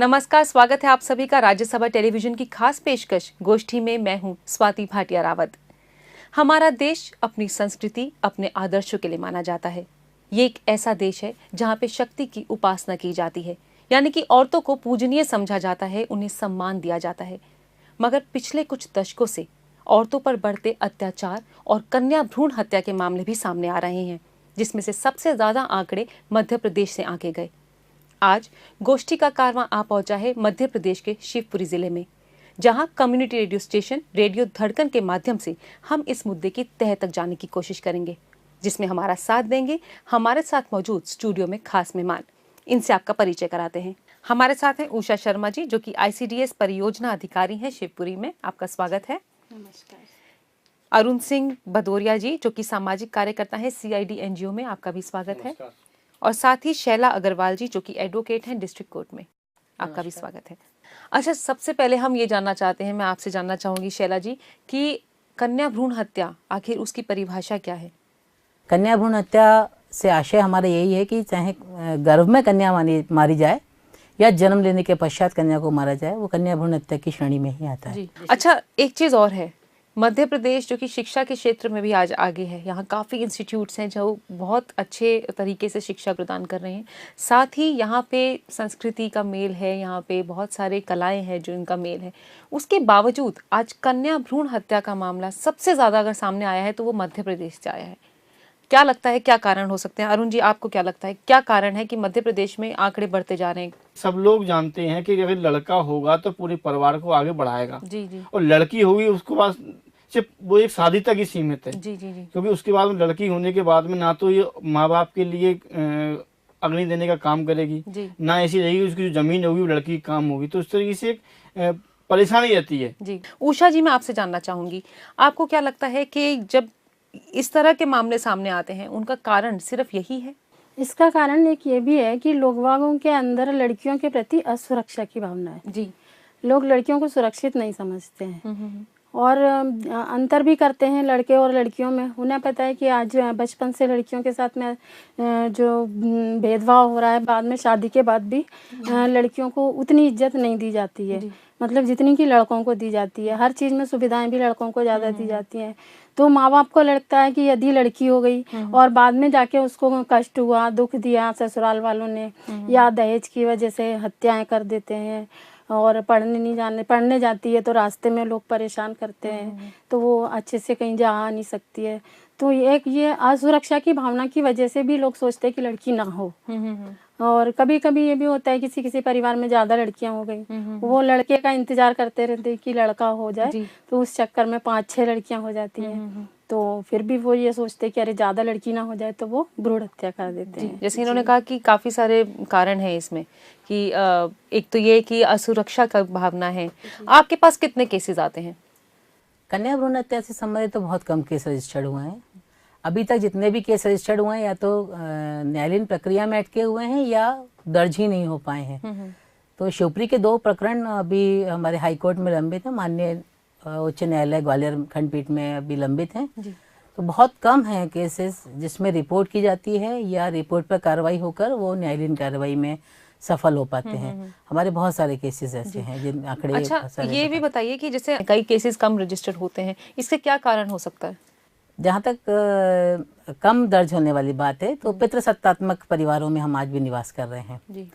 नमस्कार, स्वागत है आप सभी का राज्यसभा टेलीविजन की खास पेशकश गोष्ठी में। मैं हूं स्वाति भाटिया रावत। हमारा देश अपनी संस्कृति, अपने आदर्शों के लिए माना जाता है। ये एक ऐसा देश है जहां पे शक्ति की उपासना की जाती है, यानी कि औरतों को पूजनीय समझा जाता है, उन्हें सम्मान दिया जाता है। मगर पिछले कुछ दशकों से औरतों पर बढ़ते अत्याचार और कन्या भ्रूण हत्या के मामले भी सामने आ रहे हैं, जिसमें से सबसे ज्यादा आंकड़े मध्य प्रदेश से आंके गए। आज गोष्ठी का कारवां आ पहुंचा है मध्य प्रदेश के शिवपुरी जिले में, जहां कम्युनिटी रेडियो स्टेशन रेडियो धड़कन के माध्यम से हम इस मुद्दे की तह तक जाने की कोशिश करेंगे, जिसमें हमारा साथ देंगे हमारे साथ मौजूद स्टूडियो में खास मेहमान। इनसे आपका परिचय कराते हैं। हमारे साथ हैं उषा शर्मा जी, जो कि ICDS परियोजना अधिकारी हैं शिवपुरी में। आपका स्वागत है। नमस्कार। अरुण सिंह भदौरिया जी, जो कि सामाजिक कार्यकर्ता हैं CID NGO में। आपका भी स्वागत है। और साथ ही शैला अग्रवाल जी, जो कि एडवोकेट हैं डिस्ट्रिक्ट कोर्ट में। आपका भी स्वागत है। अच्छा, सबसे पहले हम ये जानना चाहते हैं, मैं आपसे जानना चाहूंगी शैला जी, कि कन्या भ्रूण हत्या आखिर उसकी परिभाषा क्या है? कन्या भ्रूण हत्या से आशय हमारा यही है कि चाहे गर्भ में कन्या मारी जाए या जन्म लेने के पश्चात कन्या को मारा जाए, वो कन्या भ्रूण हत्या की श्रेणी में ही आता है। जी। अच्छा, एक चीज और है, मध्य प्रदेश जो कि शिक्षा के क्षेत्र में भी आज आगे है। यहाँ काफ़ी इंस्टीट्यूट्स हैं जो बहुत अच्छे तरीके से शिक्षा प्रदान कर रहे हैं। साथ ही यहाँ पे संस्कृति का मेल है, यहाँ पे बहुत सारे कलाएं हैं जो इनका मेल है। उसके बावजूद आज कन्या भ्रूण हत्या का मामला सबसे ज़्यादा अगर सामने आया है तो वो मध्य प्रदेश से आया है। क्या लगता है, क्या कारण हो सकते हैं? अरुण जी, आपको क्या लगता है, क्या कारण है कि मध्य प्रदेश में आंकड़े बढ़ते जा रहे हैं? सब लोग जानते हैं कि अगर लड़का होगा तो पूरे परिवार को आगे बढ़ाएगा। जी जी। और लड़की होगी उसको पास सिर्फ वो एक शादी तक ही सीमित है। जी जी जी। क्योंकि उसके बाद में लड़की होने के बाद में ना तो ये माँ बाप के लिए अग्नि देने का काम करेगी, ना ऐसी रहेगी उसकी जो जमीन होगी वो लड़की की काम होगी। तो इस तरीके से एक परेशानी रहती है। जी। उषा जी, मैं आपसे जानना चाहूंगी, आपको क्या लगता है कि जब इस तरह के मामले सामने आते हैं उनका कारण सिर्फ यही है? इसका कारण एक ये भी है कि लोगों के अंदर लड़कियों के प्रति असुरक्षा की भावना है। जी। लोग लड़कियों को सुरक्षित नहीं समझते हैं और अंतर भी करते हैं लड़के और लड़कियों में। उन्हें पता है कि आज बचपन से लड़कियों के साथ में जो भेदभाव हो रहा है, बाद में शादी के बाद भी लड़कियों को उतनी इज्जत नहीं दी जाती है, मतलब जितनी कि लड़कों को दी जाती है। हर चीज़ में सुविधाएं भी लड़कों को ज़्यादा दी जाती हैं। तो माँ बाप को लगता है कि यदि लड़की हो गई और बाद में जाके उसको कष्ट हुआ, दुख दिया ससुराल वालों ने, या दहेज की वजह से हत्याएं कर देते हैं, और पढ़ने जाती है तो रास्ते में लोग परेशान करते हैं, तो वो अच्छे से कहीं जा आ नहीं सकती है। तो एक ये असुरक्षा की भावना की वजह से भी लोग सोचते हैं कि लड़की ना हो। और कभी कभी ये भी होता है किसी किसी परिवार में ज़्यादा लड़कियां हो गई, वो लड़के का इंतजार करते रहते हैं कि लड़का हो जाए, तो उस चक्कर में 5-6 लड़कियां हो जाती हैं। तो फिर भी वो ये सोचते हैं कि अरे ज़्यादा लड़की ना हो जाए, तो वो भ्रूण हत्या कर देते हैं। जैसे इन्होंने कहा कि काफ़ी सारे कारण हैं इसमें, कि एक तो ये कि असुरक्षा का भावना है। आपके पास कितने केसेस आते हैं? कन्या भ्रूण हत्या से संबंधित तो बहुत कम केस रजिस्टर्ड हुए हैं। अभी तक जितने भी केस रजिस्टर्ड हुए हैं या तो न्यायालयीन प्रक्रिया में अटके हुए हैं या दर्ज ही नहीं हो पाए हैं। तो शिवपुरी के 2 प्रकरण अभी हमारे हाईकोर्ट में लंबित हैं, माननीय उच्च न्यायालय ग्वालियर खंडपीठ में अभी लंबित हैं। तो बहुत कम हैं केसेस जिसमें रिपोर्ट की जाती है या रिपोर्ट पर कार्रवाई होकर वो न्यायालयीन कार्रवाई में सफल हो पाते हैं। हमारे बहुत सारे केसेस ऐसे हैं जिन आंकड़े। अच्छा, ये भी बताइए कि जैसे कई केसेस कम रजिस्टर्ड होते हैं, इसके क्या कारण हो सकता है? जहाँ तक कम दर्ज होने वाली बात है, तो पितृसत्तात्मक परिवारों में हम आज भी निवास कर रहे हैं।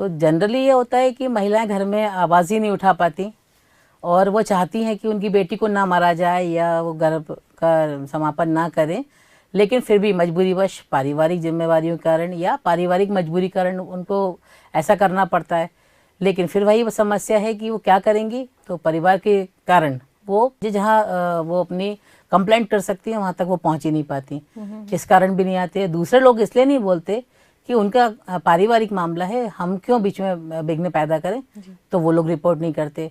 तो जनरली ये होता है कि महिलाएं घर में आवाज़ ही नहीं उठा पाती और वो चाहती हैं कि उनकी बेटी को ना मारा जाए या वो गर्भ का समापन ना करें, लेकिन फिर भी मजबूरीवश पारिवारिक जिम्मेवारियों के कारण या पारिवारिक मजबूरी कारण उनको ऐसा करना पड़ता है। लेकिन फिर वही समस्या है कि वो क्या करेंगी, तो परिवार के कारण वो जहाँ वो अपनी कंप्लेंट कर सकती है वहाँ तक वो पहुँच ही नहीं पाती। इस कारण भी नहीं आते। दूसरे लोग इसलिए नहीं बोलते कि उनका पारिवारिक मामला है, हम क्यों बीच में विघ्न पैदा करें, तो वो लोग रिपोर्ट नहीं करते।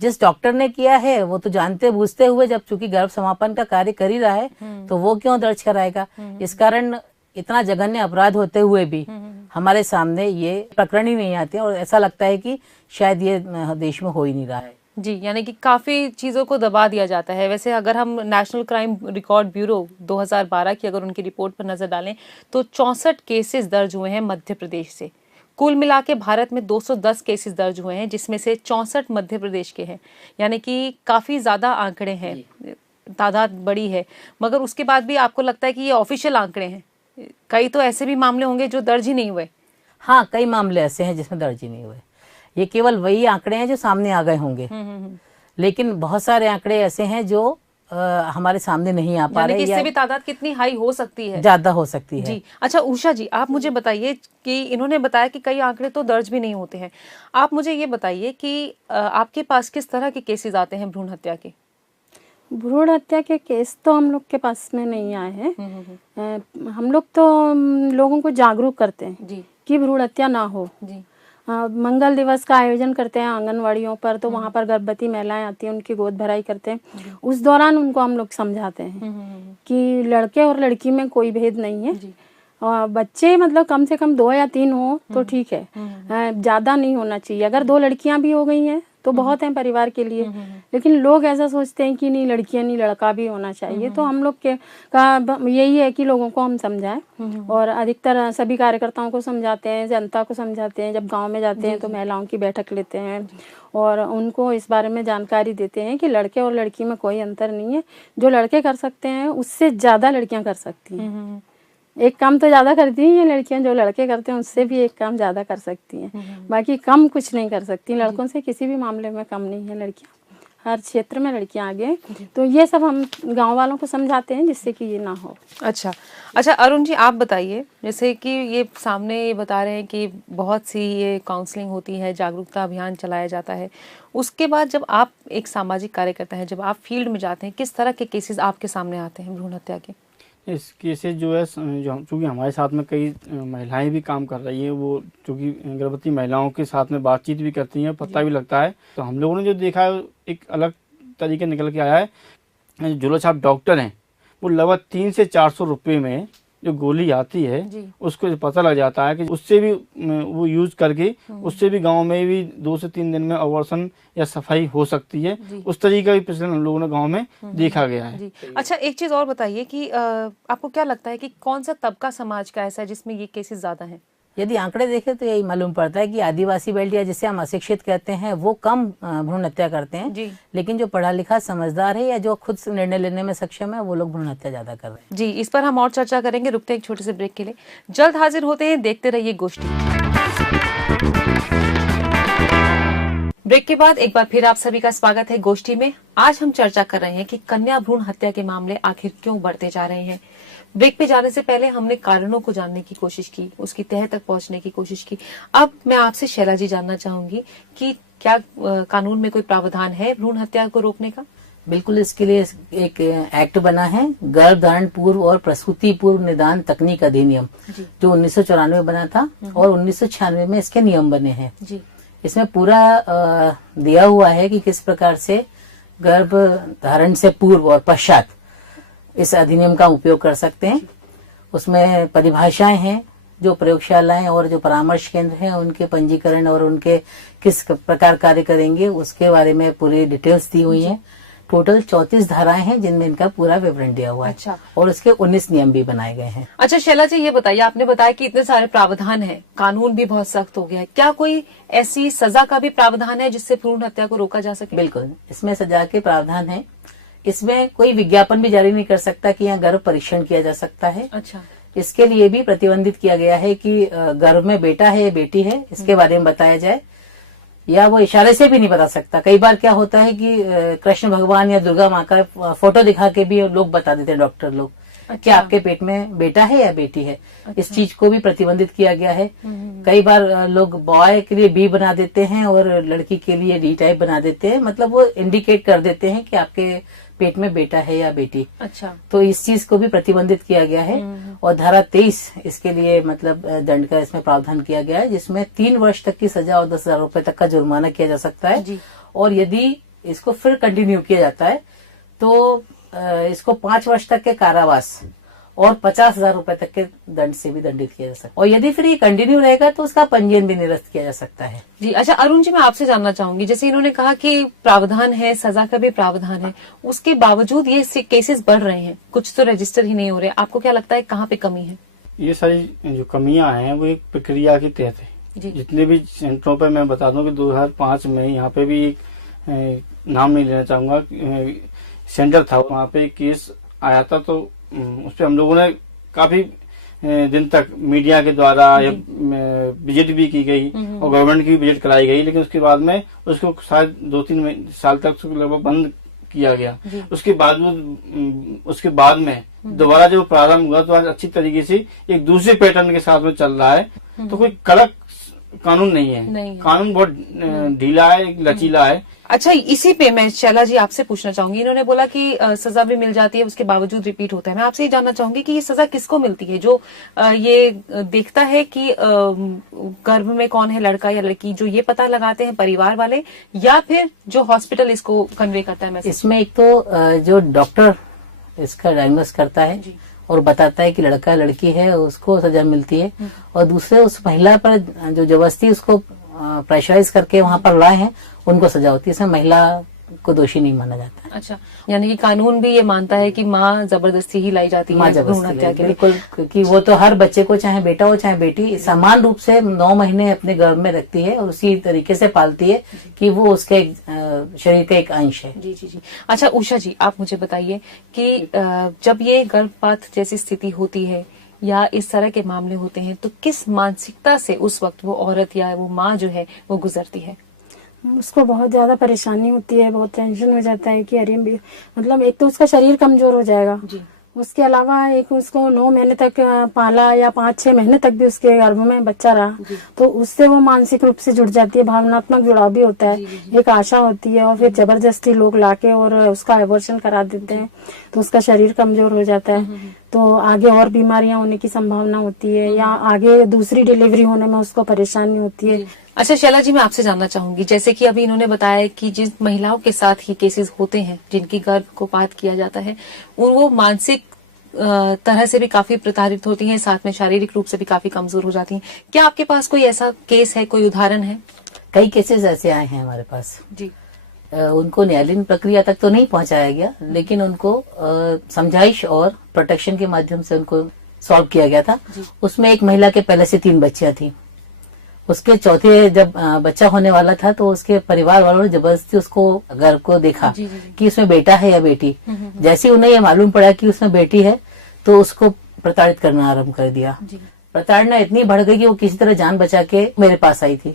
जिस डॉक्टर ने किया है वो तो जानते बूझते हुए, जब चूंकि गर्भ समापन का कार्य कर ही रहा है, तो वो क्यों दर्ज कराएगा। इस कारण इतना जघन्य अपराध होते हुए भी हमारे सामने ये प्रकरण ही नहीं आते और ऐसा लगता है कि शायद ये देश में हो ही नहीं रहा है। जी, यानी कि काफ़ी चीज़ों को दबा दिया जाता है। वैसे अगर हम नेशनल क्राइम रिकॉर्ड ब्यूरो 2012 की अगर उनकी रिपोर्ट पर नज़र डालें तो 64 केसेस दर्ज हुए हैं मध्य प्रदेश से। कुल मिला के भारत में 210 केसेस दर्ज हुए हैं, जिसमें से 64 मध्य प्रदेश के हैं, यानी कि काफी ज्यादा आंकड़े हैं, तादाद बड़ी है। मगर उसके बाद भी आपको लगता है कि ये ऑफिशियल आंकड़े हैं? कई तो ऐसे भी मामले होंगे जो दर्ज ही नहीं हुए। हाँ, कई मामले ऐसे हैं जिसमें दर्ज ही नहीं हुए। ये केवल वही आंकड़े हैं जो सामने आ गए होंगे, लेकिन बहुत सारे आंकड़े ऐसे हैं जो हमारे सामने नहीं आ पा रहे। इससे भी तादाद कितनी हाई हो सकती है? ज्यादा हो सकती है जी। अच्छा उषा जी, आप मुझे बताइए कि इन्होंने बताया कि कई आंकड़े तो दर्ज भी नहीं होते हैं। आप मुझे ये बताइए कि आपके पास किस तरह के केसेस आते हैं भ्रूण हत्या के? भ्रूण हत्या के केस तो हम लोग के पास में नहीं आए हैं। हम लोग तो लोगों को जागरूक करते हैं जी कि भ्रूण हत्या ना हो जी। मंगल दिवस का आयोजन करते हैं आंगनवाड़ियों पर, तो वहाँ पर गर्भवती महिलाएं आती हैं, उनकी गोद भराई करते हैं। उस दौरान उनको हम लोग समझाते हैं कि लड़के और लड़की में कोई भेद नहीं है। बच्चे मतलब कम से कम 2 या 3 हो तो ठीक है, ज्यादा नहीं होना चाहिए। अगर 2 लड़कियां भी हो गई हैं तो बहुत हैं परिवार के लिए, लेकिन लोग ऐसा सोचते हैं कि नहीं लड़कियां नहीं लड़का भी होना चाहिए। तो हम लोग के का यही है कि लोगों को हम समझाएं, और अधिकतर सभी कार्यकर्ताओं को समझाते हैं, जनता को समझाते हैं। जब गांव में जाते हैं तो महिलाओं की बैठक लेते हैं और उनको इस बारे में जानकारी देते हैं कि लड़के और लड़की में कोई अंतर नहीं है। जो लड़के कर सकते हैं उससे ज्यादा लड़कियां कर सकती हैं। एक काम तो ज्यादा करती हैं ये लड़कियां, जो लड़के करते हैं उससे भी एक काम ज्यादा कर सकती हैं। बाकी कम कुछ नहीं कर सकती, लड़कों से किसी भी मामले में कम नहीं है लड़कियां। हर क्षेत्र में लड़कियां आगे हैं। तो ये सब हम गांव वालों को समझाते हैं जिससे कि ये ना हो। अच्छा अरुण जी, आप बताइए, जैसे कि ये सामने ये बता रहे हैं कि बहुत सी ये काउंसलिंग होती है, जागरूकता अभियान चलाया जाता है, उसके बाद जब आप एक सामाजिक कार्यकर्ता हैं, जब आप फील्ड में जाते हैं, किस तरह के केसेस आपके सामने आते हैं भ्रूण हत्या के? इस केसेस जो है, चूँकि हमारे साथ में कई महिलाएं भी काम कर रही हैं, वो चूँकि गर्भवती महिलाओं के साथ में बातचीत भी करती हैं, पता भी लगता है। तो हम लोगों ने जो देखा है एक अलग तरीके निकल के आया है। जो साहब डॉक्टर हैं वो लगभग 300 से 400 रुपये में जो गोली आती है उसको पता लग जाता है कि उससे भी वो यूज करके उससे भी गांव में भी 2 से 3 दिन में अबॉर्शन या सफाई हो सकती है। उस तरीके का भी प्रचलन हम लोगों ने गांव में देखा गया है। अच्छा, एक चीज और बताइए कि आपको क्या लगता है कि कौन सा तबका समाज का ऐसा है जिसमें ये केसेस ज्यादा हैं? यदि आंकड़े देखें तो यही मालूम पड़ता है कि आदिवासी बेल्ट या जिसे हम अशिक्षित कहते हैं वो कम भ्रूण हत्या करते हैं, लेकिन जो पढ़ा लिखा समझदार है या जो खुद निर्णय लेने में सक्षम है वो लोग भ्रूण हत्या ज्यादा कर रहे हैं। जी, इस पर हम और चर्चा करेंगे। रुकते हैं एक छोटे से ब्रेक के लिए, जल्द हाजिर होते हैं। देखते रहिए गोष्ठी। ब्रेक के बाद एक बार फिर आप सभी का स्वागत है गोष्ठी में। आज हम चर्चा कर रहे हैं कि कन्या भ्रूण हत्या के मामले आखिर क्यों बढ़ते जा रहे हैं। ब्रेक पे जाने से पहले हमने कारणों को जानने की कोशिश की, उसकी तह तक पहुंचने की कोशिश की। अब मैं आपसे शैला जी जानना चाहूंगी कि क्या कानून में कोई प्रावधान है भ्रूण हत्या को रोकने का? बिल्कुल, इसके लिए एक एक्ट बना है, गर्भधारण पूर्व और प्रसूति पूर्व निदान तकनीक अधिनियम, जो 1994 बना था और 1996 में इसके नियम बने हैं। इसमें पूरा दिया हुआ है कि किस प्रकार से गर्भ धारण से पूर्व और पश्चात इस अधिनियम का उपयोग कर सकते हैं। उसमें परिभाषाएं हैं, जो प्रयोगशालाएं और जो परामर्श केंद्र हैं उनके पंजीकरण और उनके किस प्रकार कार्य करेंगे उसके बारे में पूरी डिटेल्स दी हुई हैं। टोटल 34 धाराएं हैं जिनमें इनका पूरा विवरण दिया हुआ है। अच्छा। और उसके 19 नियम भी बनाए गए हैं। अच्छा शैला जी, ये बताइए, आपने बताया कि इतने सारे प्रावधान हैं, कानून भी बहुत सख्त हो गया है, क्या कोई ऐसी सजा का भी प्रावधान है जिससे भ्रूण हत्या को रोका जा सके? बिल्कुल, इसमें सजा के प्रावधान है। इसमें कोई विज्ञापन भी जारी नहीं कर सकता कि यहाँ गर्भ परीक्षण किया जा सकता है। अच्छा। इसके लिए भी प्रतिबंधित किया गया है कि गर्भ में बेटा है या बेटी है इसके बारे में बताया जाए, या वो इशारे से भी नहीं बता सकता। कई बार क्या होता है कि कृष्ण भगवान या दुर्गा माँ का फोटो दिखा के भी लोग बता देते हैं, डॉक्टर लोग। अच्छा। कि आपके पेट में बेटा है या बेटी है। अच्छा। इस चीज को भी प्रतिबंधित किया गया है। कई बार लोग बॉय के लिए बी बना देते हैं और लड़की के लिए डी टाइप बना देते हैं, मतलब वो इंडिकेट कर देते हैं कि आपके पेट में बेटा है या बेटी। अच्छा। तो इस चीज को भी प्रतिबंधित किया गया है। और धारा 23 इसके लिए मतलब दंड का इसमें प्रावधान किया गया है, जिसमें 3 वर्ष तक की सजा और 10,000 रुपए तक का जुर्माना किया जा सकता है। और यदि इसको फिर कंटिन्यू किया जाता है तो इसको 5 वर्ष तक के कारावास और 50,000 रुपए तक के दंड से भी दंडित किया जा सकता है। और यदि फिर ये कंटिन्यू रहेगा तो उसका पंजीयन भी निरस्त किया जा सकता है। जी। अच्छा अरुण जी, मैं आपसे जानना चाहूंगी, जैसे इन्होंने कहा कि प्रावधान है, सजा का भी प्रावधान है, उसके बावजूद ये केसेस बढ़ रहे हैं, कुछ तो रजिस्टर ही नहीं हो रहे। आपको क्या लगता है कहाँ पे कमी है? ये सारी जो कमियां हैं वो एक प्रक्रिया के तहत है। जितने भी सेंटरों पे मैं बता दूं कि 2005 में यहाँ पे भी एक नाम नहीं लेना चाहूंगा, सेंटर था, वहाँ पे एक केस आया था। तो उस पर हम लोगों ने काफी दिन तक मीडिया के द्वारा या विजिट भी की गई और गवर्नमेंट की भी विजिट कराई गई, लेकिन उसके बाद में उसको शायद 2-3 साल तक लगभग बंद किया गया। उसके बाद में दोबारा जब प्रारंभ हुआ तो आज अच्छी तरीके से एक दूसरे पैटर्न के साथ में चल रहा है। तो कोई कड़क कानून नहीं है, कानून बहुत ढीला है, लचीला है। अच्छा, इसी पे मैं शैला जी आपसे पूछना चाहूंगी, इन्होंने बोला कि सजा भी मिल जाती है, उसके बावजूद रिपीट होता है। मैं आपसे ये जानना चाहूंगी कि ये सजा किसको मिलती है? जो ये देखता है कि गर्भ में कौन है, लड़का या लड़की, जो ये पता लगाते हैं परिवार वाले, या फिर जो हॉस्पिटल इसको कन्वे करता है मैसेज? इसमें एक तो जो डॉक्टर इसका डायग्नोस करता है और बताता है कि लड़का लड़की है, उसको सजा मिलती है। और दूसरे उस महिला पर जो जबरदस्ती उसको प्रेशराइज करके वहां पर लाए हैं, उनको सजा होती है। इसमें महिला को दोषी नहीं माना जाता। अच्छा, यानी कि कानून भी ये मानता है कि माँ जबरदस्ती ही लाई जाती है भ्रूण हत्या के लिए। बिल्कुल, क्योंकि वो तो हर बच्चे को, चाहे बेटा हो चाहे बेटी, समान रूप से 9 महीने अपने गर्भ में रखती है और उसी तरीके से पालती है कि वो उसके शरीर का एक अंश है। जी जी जी। अच्छा उषा जी, आप मुझे बताइए कि जब ये गर्भपात जैसी स्थिति होती है या इस तरह के मामले होते हैं, तो किस मानसिकता से उस वक्त वो औरत या वो माँ जो है वो गुजरती है? उसको बहुत ज्यादा परेशानी होती है, बहुत टेंशन हो जाता है कि अरे मतलब एक तो उसका शरीर कमजोर हो जाएगा जी। उसके अलावा एक उसको 9 महीने तक पाला या 5-6 महीने तक भी उसके गर्भ में बच्चा रहा, तो उससे वो मानसिक रूप से जुड़ जाती है, भावनात्मक जुड़ाव भी होता है, एक आशा होती है। और फिर जबरदस्ती लोग लाके और उसका एबॉर्शन करा देते हैं, तो उसका शरीर कमजोर हो जाता है, तो आगे और बीमारियां होने की संभावना होती है या आगे दूसरी डिलीवरी होने में उसको परेशानी होती है। अच्छा शैला जी, मैं आपसे जानना चाहूंगी, जैसे कि अभी इन्होंने बताया कि जिन महिलाओं के साथ ये केसेस होते हैं जिनकी गर्भपात किया जाता है, वो मानसिक तरह से भी काफी प्रताड़ित होती हैं, साथ में शारीरिक रूप से भी काफी कमजोर हो जाती हैं। क्या आपके पास कोई ऐसा केस है, कोई उदाहरण है? कई केसेस ऐसे आए हैं हमारे पास जी। उनको न्यायालयीन प्रक्रिया तक तो नहीं पहुंचाया गया, लेकिन उनको समझाइश और प्रोटेक्शन के माध्यम से उनको सॉल्व किया गया था। उसमें एक महिला के पहले से 3 बच्चियां थी। उसके चौथे जब बच्चा होने वाला था, तो उसके परिवार वालों ने जबरदस्ती उसको गर्भ को देखा कि उसमें बेटा है या बेटी। जैसे उन्हें ये मालूम पड़ा कि उसमें बेटी है, तो उसको प्रताड़ित करना आरंभ कर दिया। प्रताड़ना इतनी बढ़ गई कि वो किसी तरह जान बचा के मेरे पास आई थी।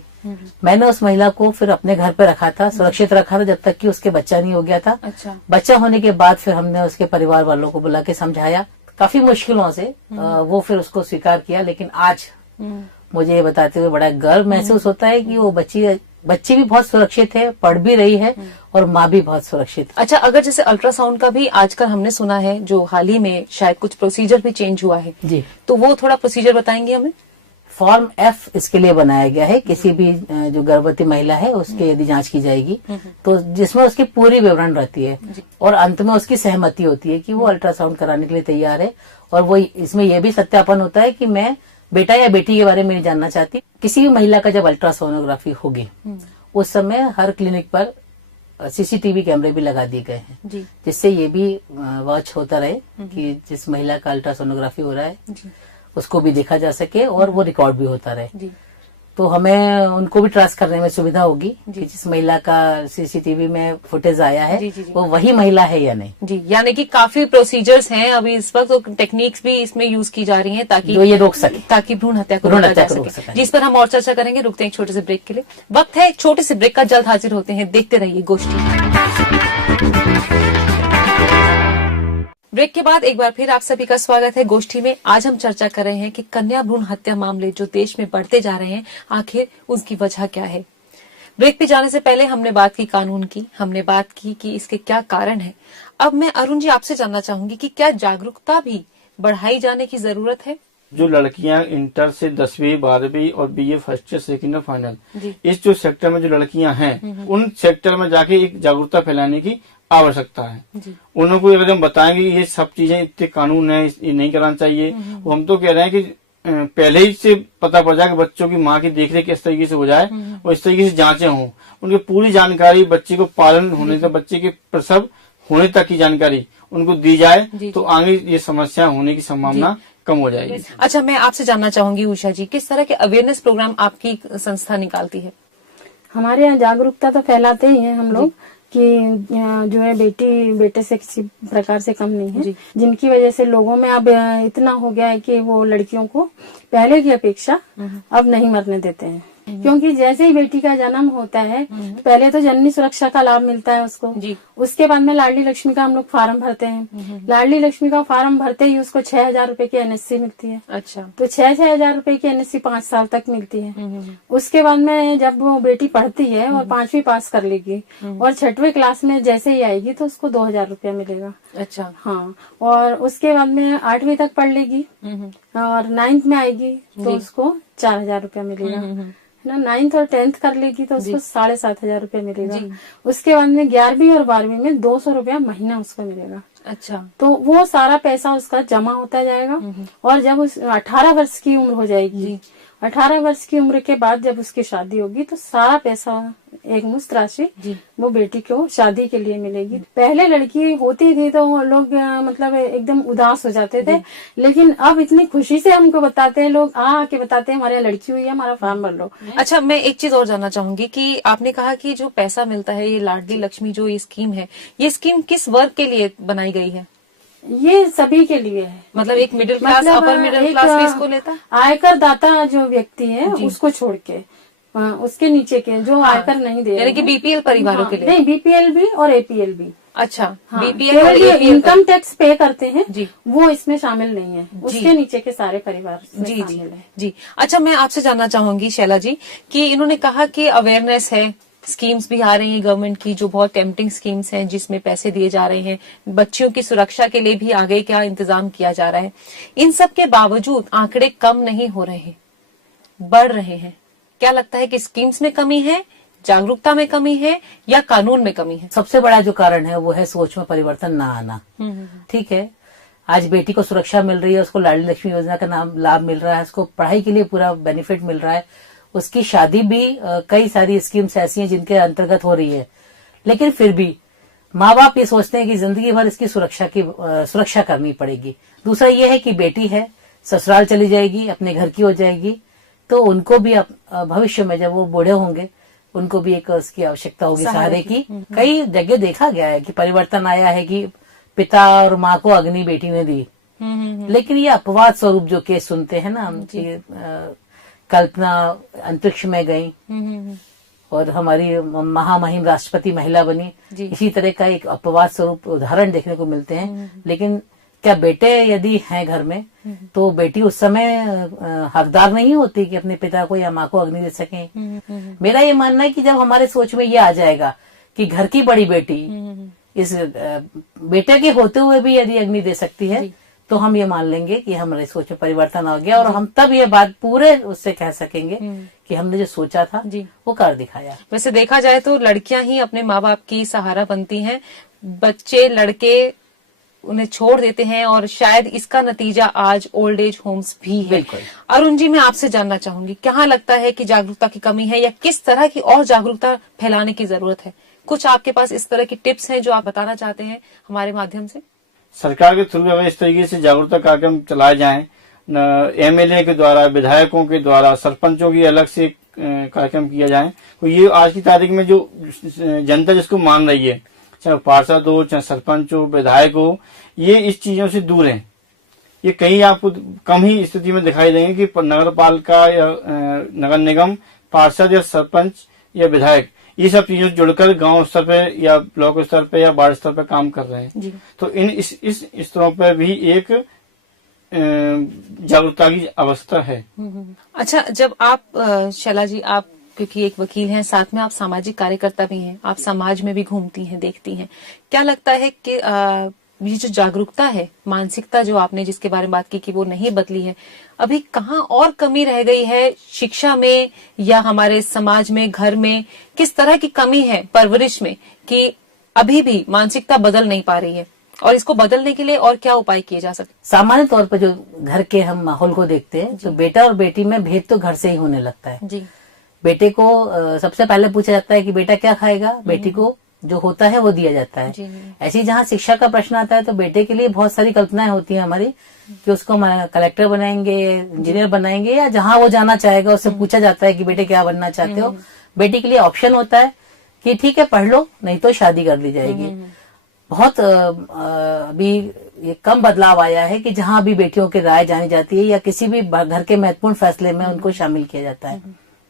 मैंने उस महिला को फिर अपने घर पे रखा था, सुरक्षित रखा था, जब तक कि उसके बच्चा नहीं हो गया था। अच्छा। बच्चा होने के बाद फिर हमने उसके परिवार वालों को बुला के समझाया, काफी मुश्किलों से वो फिर उसको स्वीकार किया। लेकिन आज मुझे ये बताते हुए बड़ा गर्व महसूस होता है कि वो बच्ची भी बहुत सुरक्षित है, पढ़ भी रही है और माँ भी बहुत सुरक्षित। अच्छा, अगर जैसे अल्ट्रासाउंड का भी आजकल हमने सुना है, जो हाल ही में शायद कुछ प्रोसीजर भी चेंज हुआ है जी, तो वो थोड़ा प्रोसीजर बताएंगे हमें? फॉर्म F इसके लिए बनाया गया है। किसी भी जो गर्भवती महिला है उसकी यदि जांच की जाएगी, तो जिसमें उसकी पूरी विवरण रहती है और अंत में उसकी सहमति होती है कि वो अल्ट्रासाउंड कराने के लिए तैयार है। और वो इसमें यह भी सत्यापन होता है कि मैं बेटा या बेटी के बारे में नहीं जानना चाहती। किसी भी महिला का जब अल्ट्रासोनोग्राफी होगी, उस समय हर क्लिनिक पर CCTV कैमरे भी लगा दिए गए हैं, जिससे ये भी वॉच होता रहे कि जिस महिला का अल्ट्रासोनोग्राफी हो रहा है उसको भी देखा जा सके और वो रिकॉर्ड भी होता रहे। तो हमें उनको भी ट्रेस करने में सुविधा होगी कि जिस महिला का CCTV में फुटेज आया है वो वही महिला है या नहीं। जी, यानी कि काफी प्रोसीजर्स हैं अभी इस वक्त, तो टेक्निक्स भी इसमें यूज की जा रही हैं ताकि जो ये रोक सके, ताकि भ्रूण हत्या को रोका जा सके, जिस पर हम और चर्चा करेंगे। रुकते हैं एक छोटे से ब्रेक के लिए, वक्त है एक छोटे से ब्रेक का, जल्द हाजिर होते हैं। देखते रहिए गोष्ठी। ब्रेक के बाद एक बार फिर आप सभी का स्वागत है गोष्ठी में। आज हम चर्चा कर रहे हैं कि कन्या भ्रूण हत्या मामले जो देश में बढ़ते जा रहे हैं, आखिर उसकी वजह क्या है। ब्रेक पे जाने से पहले हमने बात की कानून की, हमने बात की कि इसके क्या कारण है। अब मैं अरुण जी आपसे जानना चाहूंगी कि क्या जागरूकता भी बढ़ाई जाने की जरूरत है? जो लड़कियां इंटर से 10वीं 12वीं और BA first year second year final, इस जो सेक्टर में जो लड़कियां हैं, उन सेक्टर में जाके एक जागरूकता फैलाने की आवश्यकता है। उनको अगर हम बताएंगे ये सब चीजें, इतने कानून है, ये नहीं कराना चाहिए, वो हम तो कह रहे हैं कि पहले ही से पता पड़ जाए कि बच्चों की माँ की देखरेख इस तरीके से हो जाए और इस तरीके से जांचें हों, उनकी पूरी जानकारी बच्चे को पालन होने से बच्चे के प्रसव होने तक की जानकारी उनको दी जाए, तो आगे ये समस्या होने की संभावना कम हो जाएगी। अच्छा, मैं आपसे जानना चाहूंगी उषा जी, किस तरह के अवेयरनेस प्रोग्राम आपकी संस्था निकालती है? हमारे यहाँ जागरूकता तो फैलाते ही हैं हम लोग कि जो है बेटी बेटे से किसी प्रकार से कम नहीं है, जिनकी वजह से लोगों में अब इतना हो गया है कि वो लड़कियों को पहले की अपेक्षा अब नहीं मरने देते हैं। क्योंकि जैसे ही बेटी का जन्म होता है पहले तो जननी सुरक्षा का लाभ मिलता है उसको, उसके बाद में लाडली लक्ष्मी का हम लोग फार्म भरते हैं। लाडली लक्ष्मी का फार्म भरते ही उसको 6,000 रुपए की एनएससी मिलती है। अच्छा, तो 6,000 रुपए की एनएससी 5 साल तक मिलती है। उसके बाद में जब वो बेटी पढ़ती है और 5वीं पास कर लेगी और 6वीं क्लास में जैसे ही आएगी तो उसको 2,000 रुपया मिलेगा। अच्छा, हाँ, और उसके बाद में 8वीं तक पढ़ लेगी और 9th में आएगी तो उसको 4,000 रुपया मिलेगा, है ना। 9th और 10th कर लेगी तो उसको 7,500 रुपया मिलेगा। उसके बाद में 11वीं और 12वीं में 200 रुपया महीना उसको मिलेगा। अच्छा, तो वो सारा पैसा उसका जमा होता जाएगा और जब उस 18 वर्ष की उम्र हो जाएगी, 18 वर्ष की उम्र के बाद जब उसकी शादी होगी तो सारा पैसा एक मुश्त राशि वो बेटी को शादी के लिए मिलेगी। पहले लड़की होती थी तो लोग मतलब एकदम उदास हो जाते थे, लेकिन अब इतनी खुशी से हमको बताते हैं लोग, आके बताते हैं हमारे यहाँ लड़की हुई है, हमारा फॉर्म भर लो। अच्छा, मैं एक चीज और जानना चाहूंगी कि आपने कहा कि जो पैसा मिलता है, ये लाडली लक्ष्मी जो ये स्कीम है, ये स्कीम किस वर्ग के लिए बनाई गई है? ये सभी के लिए है। मतलब एक middle class, upper middle class भी इसको लेता है? आयकर दाता जो व्यक्ति है उसको छोड़ के उसके नीचे के जो आयकर नहीं दे रहे, यानी कि बीपीएल परिवारों के लिए? नहीं, बीपीएल भी और एपीएल भी। अच्छा, बीपीएल केवल और ये एपीएल इनकम टैक्स पे करते हैं जी, वो इसमें शामिल नहीं है, उसके नीचे के सारे परिवार इसमें शामिल है। जी। अच्छा, मैं आपसे जानना चाहूंगी शैला जी कि इन्होंने कहा कि अवेयरनेस है, स्कीम्स भी आ रही हैं गवर्नमेंट की जो बहुत टेम्पटिंग स्कीम्स हैं जिसमें पैसे दिए जा रहे हैं, बच्चियों की सुरक्षा के लिए भी आगे क्या इंतजाम किया जा रहा है। इन सब के बावजूद आंकड़े कम नहीं हो रहे हैं, बढ़ रहे हैं। क्या लगता है कि स्कीम्स में कमी है, जागरूकता में कमी है या कानून में कमी है? सबसे बड़ा जो कारण है वो है सोच में परिवर्तन ना आना। ठीक है, आज बेटी को सुरक्षा मिल रही है, उसको लाडली लक्ष्मी योजना का नाम लाभ मिल रहा है, उसको पढ़ाई के लिए पूरा बेनिफिट मिल रहा है, उसकी शादी भी कई सारी स्कीम्स ऐसी हैं जिनके अंतर्गत हो रही है, लेकिन फिर भी माँ बाप ये सोचते हैं कि जिंदगी भर इसकी सुरक्षा करनी पड़ेगी। दूसरा ये है कि बेटी है, ससुराल चली जाएगी, अपने घर की हो जाएगी, तो उनको भी भविष्य में जब वो बूढ़े होंगे उनको भी एक उसकी आवश्यकता होगी सहारे की। कई जगह देखा गया है कि परिवर्तन आया है कि पिता और माँ को अग्नि बेटी ने दी, लेकिन ये अपवाद स्वरूप जो केस सुनते हैं ना, कल्पना अंतरिक्ष में गई और हमारी महामहिम राष्ट्रपति महिला बनी, इसी तरह का एक अपवाद स्वरूप उदाहरण देखने को मिलते हैं। लेकिन क्या बेटे यदि हैं घर में तो बेटी उस समय हकदार नहीं होती कि अपने पिता को या माँ को अग्नि दे सकें? मेरा ये मानना है कि जब हमारे सोच में ये आ जाएगा कि घर की बड़ी बेटी इस बेटे के होते हुए भी यदि अग्नि दे सकती है तो हम ये मान लेंगे कि हमारे सोच में परिवर्तन आ गया और हम तब ये बात पूरे उससे कह सकेंगे कि हमने जो सोचा था वो कर दिखाया। वैसे देखा जाए तो लड़कियां ही अपने माँ बाप की सहारा बनती हैं, बच्चे लड़के उन्हें छोड़ देते हैं और शायद इसका नतीजा आज ओल्ड एज होम्स भी है। अरुण जी, मैं आपसे जानना चाहूंगी, क्या लगता है कि जागरूकता की कमी है या किस तरह की और जागरूकता फैलाने की जरूरत है? कुछ आपके पास इस तरह की टिप्स हैं जो आप बताना चाहते हैं हमारे माध्यम से? सरकार के थ्रू इस तरीके से जागरूकता कार्यक्रम चलाए जाएं, एमएलए के द्वारा, विधायकों के द्वारा, सरपंचों की अलग से कार्यक्रम किया जाए। तो ये आज की तारीख में जो जनता जिसको मान रही है, चाहे पार्षद हो, चाहे सरपंच हो, विधायक हो, ये इस चीजों से दूर हैं। ये कहीं आपको कम ही स्थिति में दिखाई देंगे कि नगर पालिका या नगर निगम, पार्षद या सरपंच या विधायक ये सब चीजों से जुड़कर गांव स्तर पे या ब्लॉक स्तर पे या वार्ड स्तर पे काम कर रहे हैं। तो इस स्तरों पर भी एक जागरूकता की आवश्यकता है। अच्छा, जब आप शैला जी, आप क्योंकि एक वकील हैं, साथ में आप सामाजिक कार्यकर्ता भी हैं, आप समाज में भी घूमती हैं, देखती हैं, क्या लगता है कि ये जो जागरूकता है, मानसिकता जो आपने जिसके बारे में बात की कि वो नहीं बदली है, अभी कहाँ और कमी रह गई है? शिक्षा में या हमारे समाज में, घर में किस तरह की कमी है परवरिश में कि अभी भी मानसिकता बदल नहीं पा रही है और इसको बदलने के लिए और क्या उपाय किए जा सकते? सामान्य तौर पर जो घर के हम माहौल को देखते हैं तो बेटा और बेटी में भेद तो घर से ही होने लगता है। जी। बेटे को सबसे पहले पूछा जाता है कि बेटा क्या खाएगा, बेटी को जो होता है वो दिया जाता है। ऐसी जहाँ शिक्षा का प्रश्न आता है तो बेटे के लिए बहुत सारी कल्पनाएं होती हैं हमारी कि उसको हम कलेक्टर बनाएंगे, इंजीनियर बनाएंगे, या जहाँ वो जाना चाहेगा उससे पूछा जाता है कि बेटे क्या बनना चाहते हो। बेटी के लिए ऑप्शन होता है कि ठीक है पढ़ लो, नहीं तो शादी कर दी जाएगी। बहुत अभी ये कम बदलाव आया है कि जहाँ अभी बेटियों की राय जानी जाती है या किसी भी घर के महत्वपूर्ण फैसले में उनको शामिल किया जाता है।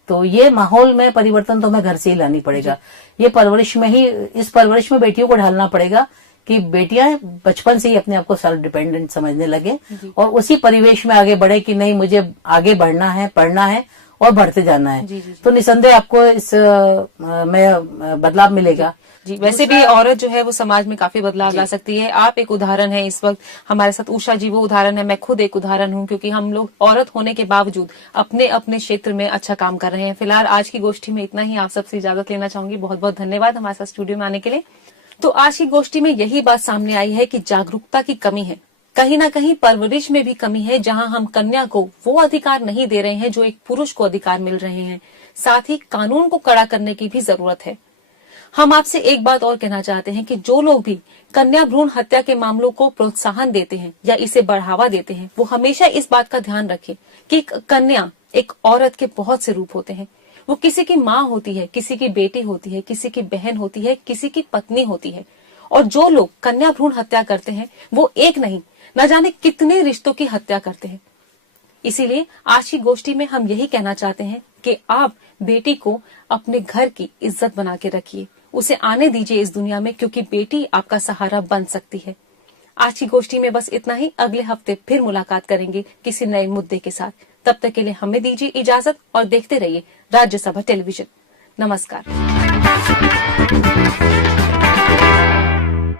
तो ये माहौल में परिवर्तन तो हमें घर से ही लानी पड़ेगा। ये परवरिश में ही, इस परवरिश में बेटियों को ढालना पड़ेगा कि बेटियां बचपन से ही अपने आप को सेल्फ डिपेंडेंट समझने लगे और उसी परिवेश में आगे बढ़े कि नहीं मुझे आगे बढ़ना है, पढ़ना है और बढ़ते जाना है। तो निसंदेह आपको इस में बदलाव मिलेगा। जी, वैसे भी औरत जो है वो समाज में काफी बदलाव ला सकती है। आप एक उदाहरण है, इस वक्त हमारे साथ उषा जी वो उदाहरण है, मैं खुद एक उदाहरण हूँ, क्योंकि हम लोग औरत होने के बावजूद अपने अपने क्षेत्र में अच्छा काम कर रहे हैं। फिलहाल आज की गोष्ठी में इतना ही, आप सबसे इजाजत लेना चाहूंगी। बहुत बहुत धन्यवाद हमारे साथ स्टूडियो में आने के लिए। तो आज की गोष्ठी में यही बात सामने आई है कि जागरूकता की कमी है, कहीं ना कहीं परवरिश में भी कमी है, जहां हम कन्या को वो अधिकार नहीं दे रहे हैं जो एक पुरुष को अधिकार मिल रहे हैं। साथ ही कानून को कड़ा करने की भी जरूरत है। हम आपसे एक बात और कहना चाहते हैं कि जो लोग भी कन्या भ्रूण हत्या के मामलों को प्रोत्साहन देते हैं या इसे बढ़ावा देते हैं, वो हमेशा इस बात का ध्यान रखें कि कन्या एक औरत के बहुत से रूप होते हैं। वो किसी की माँ होती है, किसी की बेटी होती है, किसी की बहन होती है, किसी की पत्नी होती है। और जो लोग कन्या भ्रूण हत्या करते हैं वो एक नहीं, न जाने कितने रिश्तों की हत्या करते हैं। इसीलिए आज की गोष्ठी में हम यही कहना चाहते हैं कि आप बेटी को अपने घर की इज्जत बना के रखिए, उसे आने दीजिए इस दुनिया में, क्योंकि बेटी आपका सहारा बन सकती है। आज की गोष्ठी में बस इतना ही। अगले हफ्ते फिर मुलाकात करेंगे किसी नए मुद्दे के साथ। तब तक के लिए हमें दीजिए इजाजत और देखते रहिए राज्यसभा टेलीविजन। नमस्कार।